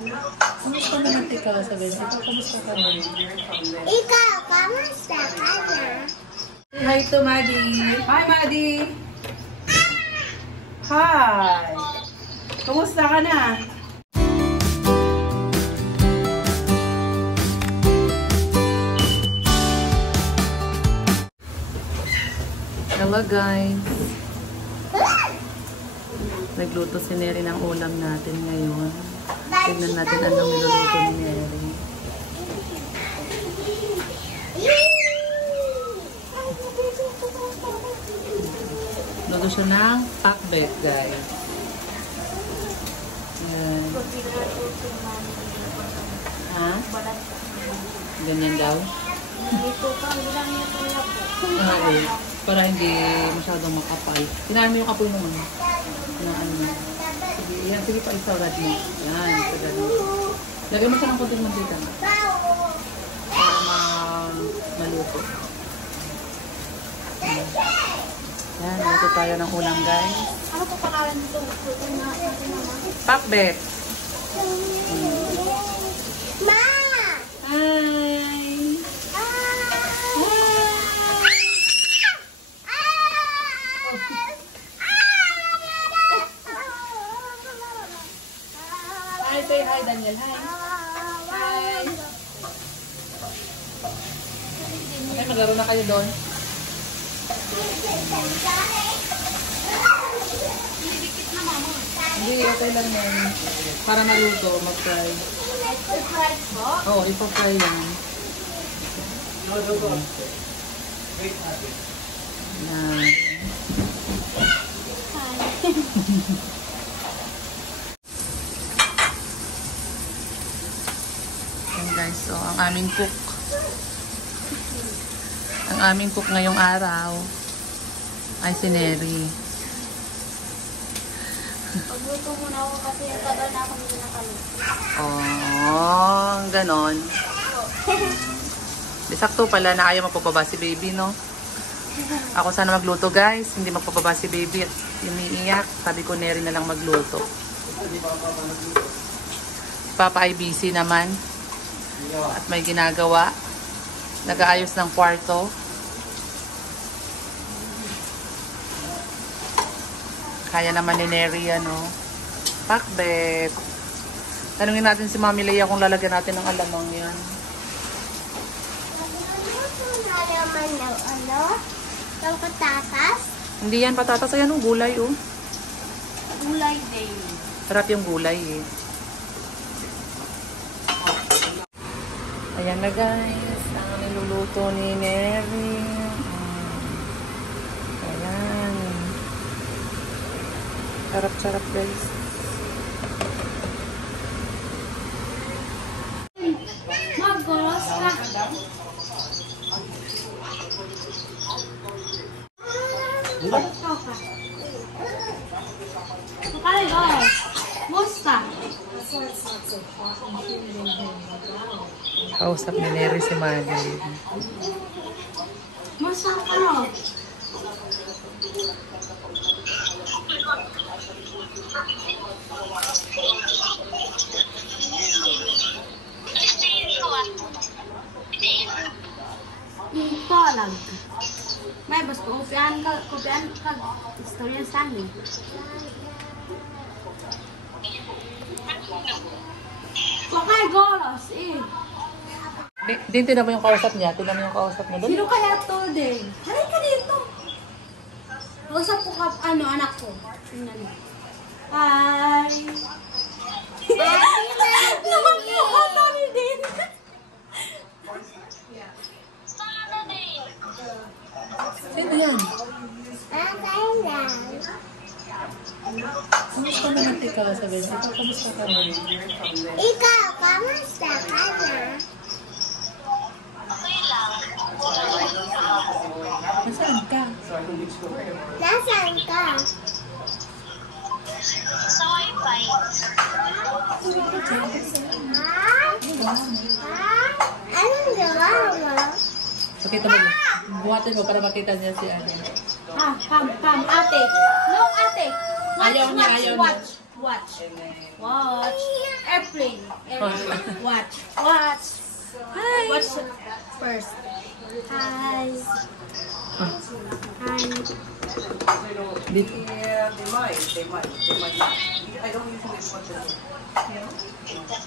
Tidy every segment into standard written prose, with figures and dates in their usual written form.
Kamusta naman ikaw sa Benji? Kamusta ka na? Ikaw, kamusta ka na? Say hi to Maddie. Hi, Maddie. Hi. Kamusta ka na? Hello guys. Nagluto si Neri ng ulam natin ngayon. Tignan natin anong niluluto ni Neri. Luto siya ng pakbet guys. Ayan. Ha? Ganyan daw? Okay. Para hindi masyadong makapal. Kinain mo yung kapoy naman. Na ano. Sige, yan. Sige pa, isawrad mo. Yan. Lagay mo siya ng konting mantika. Para maluto. Yan. Luto tayo ng ulam guys. Ano po pangalan nito? Pakbet. Ma! Hi! Hi, say hi, Daniel. Hi. Hi. Okay, maglaro na kayo doon. Hindi, okay lang yan. Para maluto, mag-fry. Oo, ipa-fry yan. Yan. Guys, so ang aming cook ngayong araw ay si Neri. Pagluto muna ako kasi tagal na ako hindi nakaluto. Oh, ganon. Sakto pala na ayaw magpapaba si baby, no? Ako sana magluto guys, hindi magpapaba si baby at umiiyak. Sabi ko Neri na lang magluto. Papa ay busy naman. At may ginagawa. Nag-aayos ng kwarto. Kaya naman ni Neri, ano. Pakbet. Tanungin natin si Mami Leia kung lalagyan natin ng alamang yan. Alaman ng ano? Ng patatas? Hindi yan patatas. Ayan, oh, gulay, oh. Gulay din. Sarap yung gulay, eh. Ayan na guys, ang niluluto ni Neri. Ayan. Sarap-sarap guys. Maggoros ka. Magkaligoros. Musta? Kausap ni Neri si Madeline. Musta ka no? Talag. May bas kopian ka istorya sa akin. Okay, goros, eh. Din, tinan mo yung kausap niya. Tinan mo yung kausap niya. Sino kaya to din? Halay ka dito. Kausap ko ka, anak ko. Tingnan mo. Hi. Naman mo ka, Tami din. Sino yan? Kamusta naman ikaw sa Benji? Kamusta ka na? Ikaw, kamusta ka na? Nasaan ka? Nasaan ka? Sa wifi. Anong gawa mo? So, kita mo. Buhatin mo para makita niya si Ate. Come, ate. No, ate. Watch, Ayaw niya, watch, ayaw watch. Watch. Watch. play. Watch. Watch. Hi! Watch first. Hi. Hi. Dito. Yeah, they might not. I don't usually watch it.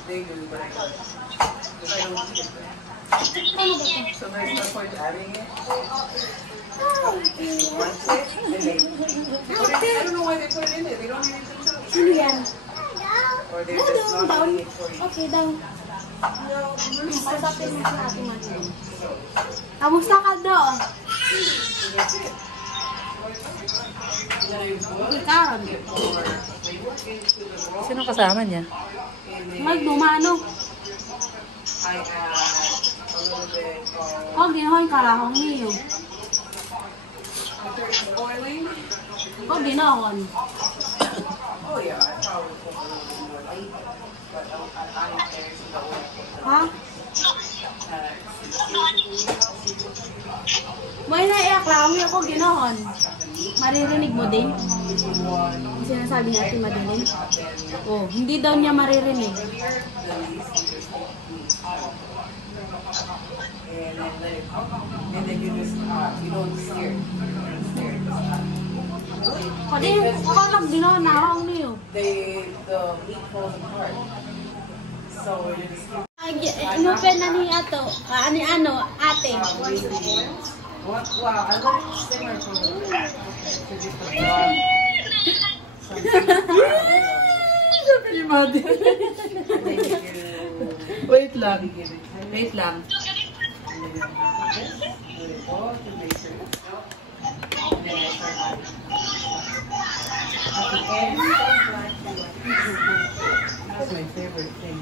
They do, but I don't. Because I don't eat it. Ano ba ito? So there's no point adding it. Once it, then they I don't know why they put it in there. They don't even think so. Sino yan? Or they're Down, just down, not down. doing it for you. Okay, down. Pasapin mo si Ate Mati. Kamusta ka do? Ikaw. Sino kasama niya? Magdumano. I add a little bit of O, ginawa yung karahong niyo. boiling. O, ginawan. Oh yeah, I probably put a little bit more light, but I'm there so that way. Ha? May naiyak lang ako ginawan. Maririnig mo din? Yung sinasabi niya si Madeline? Oh, hindi daw niya maririnig. And then let it cook. And then you just, you don't stir. Stir. Pwede, ako lang ginawa na ako niyo. The meat falls apart. So you just Inupen na ni Ato, ano, ate. what? Wow, I let it simmer for a little bit. So just the broth. Sabi ni Madi. And then you Wait lang. give it time. Wait lang. And then you have this. Let it go to make sure it's out. And then I start adding. At the end, that's my favorite thing.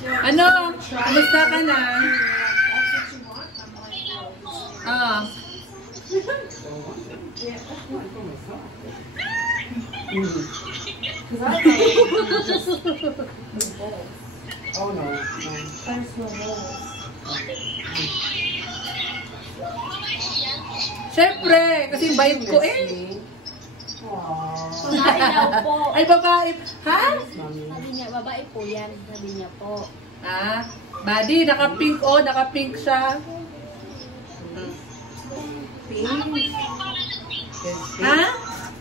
Ano? Kamusta ka na? Ah. Oh no. Siyempre, kasi bayad ko eh. Babae daw po. Ay, babae. Ha? Sabi niya, babae po yan. Sabi niya po. Ah, Buddy, naka-pink oh, naka-pink siya. Ha?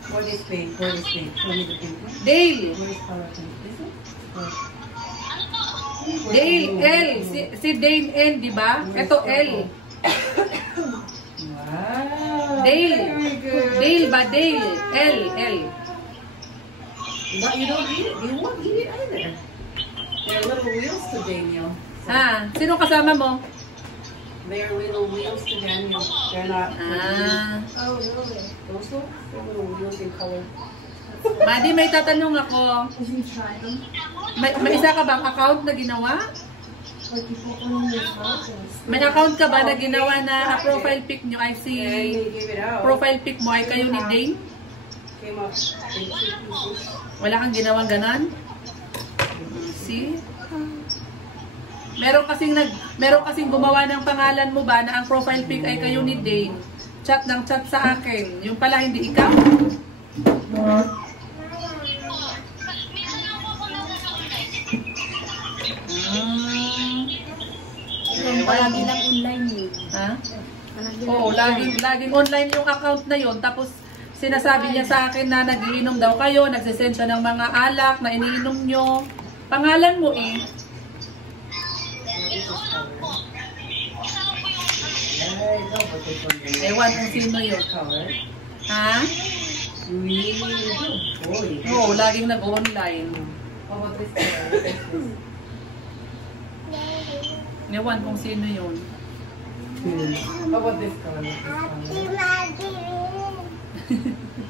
What is pink? What is pink? Show me the pink one. Dale. What is color pink? This one? Or- Dale, L. Si Dane N, di ba? Ito L. Wow. Dale. Very good. Dale ba? Dale. L, L. But you don't eat it. You won't eat it either. There are little wheels to Daniel. Ha? Sino kasama mo? They are little wheels to Daniel. They're not. Ah. Oh, really? Those ones? They're little wheels in color. Buddy, may tatanong ako. May isa ka bang account na ginawa? May account ka ba na ginawa na profile pic nyo ay si... And they gave it out. Profile pic mo ay kayo ni Dane? Came up in 2 pieces. Wala kang ginawang ganon? See? Meron kasing gumawa ng pangalan mo ba na ang profile pic ay kayo ni Dane. Chat ng chat sa akin. Yung pala hindi ikaw. Palagi lang online yun. Ha? Palagi lang Oo, laging online yung account na yon. Tapos sinasabi niya sa akin na nagiinom daw kayo, nagsisend siya ng mga alak na iniinom nyo. Pangalan mo eh. Ewan kung sino yun. Ha? Really good boy. Oo, laging nag-online. How about this color? Ewan kung sino yun. How about this color?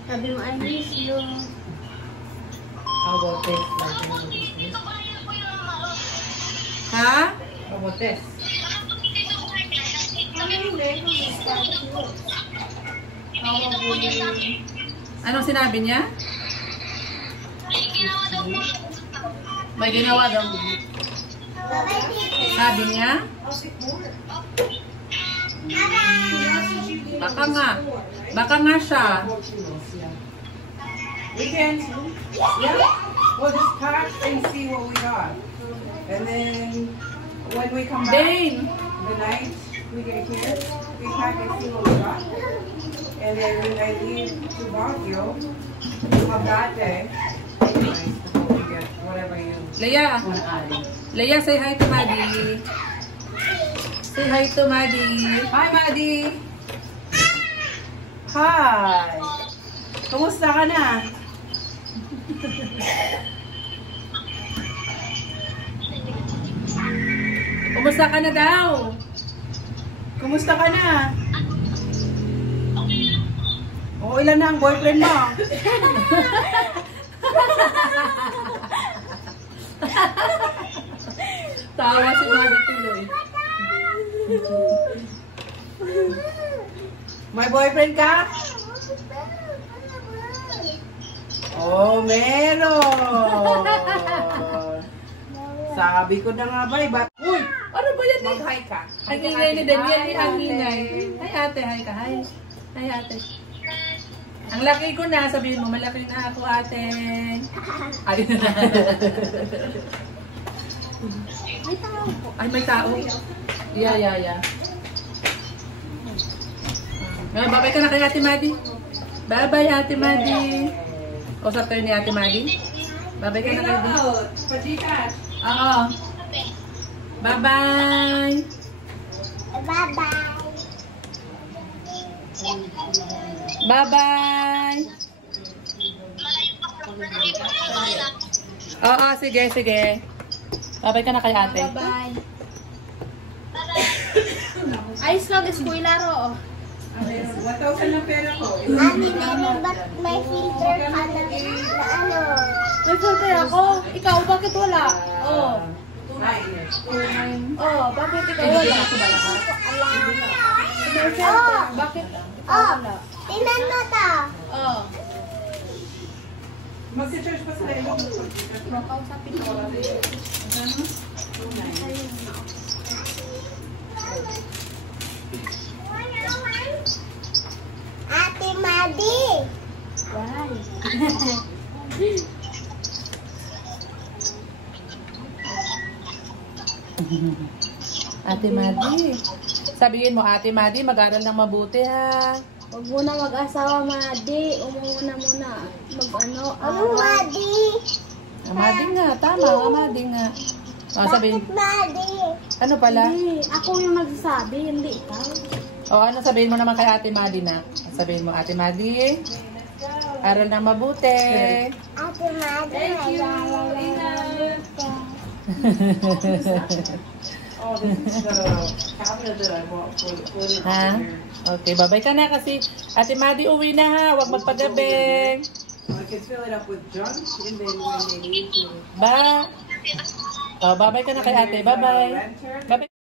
Sabi mo, I miss you. How about this? Ha? How about this? Anong sinabi niya? May ginawa daw. Sabi niya? Baka nga siya. We can, yeah, we'll just pack and see what we got. And then when we come back, Dane! the night we get here, we pack and see what we got. And then when I leave to Baguio, of that day, nice, we get whatever you Leia! want to add. Leia, say hi to Maddie. Say hi to Maddie. Hi, Maddie! Hi! Kumusta ka na? Kumusta ka na daw? Kumusta ka na? O, ilan na ang boyfriend mo? Tawa si Maddie tuloy. May boyfriend ka? Oh, meron! Sabi ko na nga ba, uy! Ano ba yan? Mag-hi ka. Ang ingay ni Daniel, ang ingay. Hi ate, hi ka, hi. Hi ate. Ang laki ko na, sabihin mo, malaki na ako ate. Ay, May tao po. ay may tao. Yeah. Babay ka na kay Ate Maddie. Bye-bye Ate Maddie. Usap tayo ni Ate Maddie. Babay ka na kay Ate. Pajikas. Oo. Bye-bye. Bye-bye. Bye-bye. Oo, sige. Babay ka na kay ate. Bye-bye. Ayos ka, eskwela ro. 1,000 na pera ko. Ate, meron ba't may filter ka na ano? May filter ako. Ikaw, bakit wala? Oh. Oh, bakit ikaw wala? May filter. Bakit ikaw wala? Tingnan mo to. Oh. Mag-church pa sila ilong. Makausapin ko. Ate Madi. Why? Ate Maddie. Sabihin mo, Ate Maddie, mag-aral ng mabuti ha. Huwag muna mag-asawa, Madi. Umuna muna. Mag-ano? Ano Madi? Amadi nga, tama, amadi nga. O, sabihin, Bakit Madi? ano pala? Hindi. Ako yung nagsasabi, hindi ikaw. O, ano sabihin mo naman kay Ate Maddie na? Sabihin mo, Ate Maddie, aral ng mabuti. Ate Madi. Thank you. Oh, this is the cabinet that I bought for it Ha? here. Okay, babay ka na kasi Ate Maddie uwi na ha. Huwag magpagabing. I can fill it up with junk and then when they need to Ba? Oh, babay ka na kay ate. Bye-bye. renter, Bye-bye.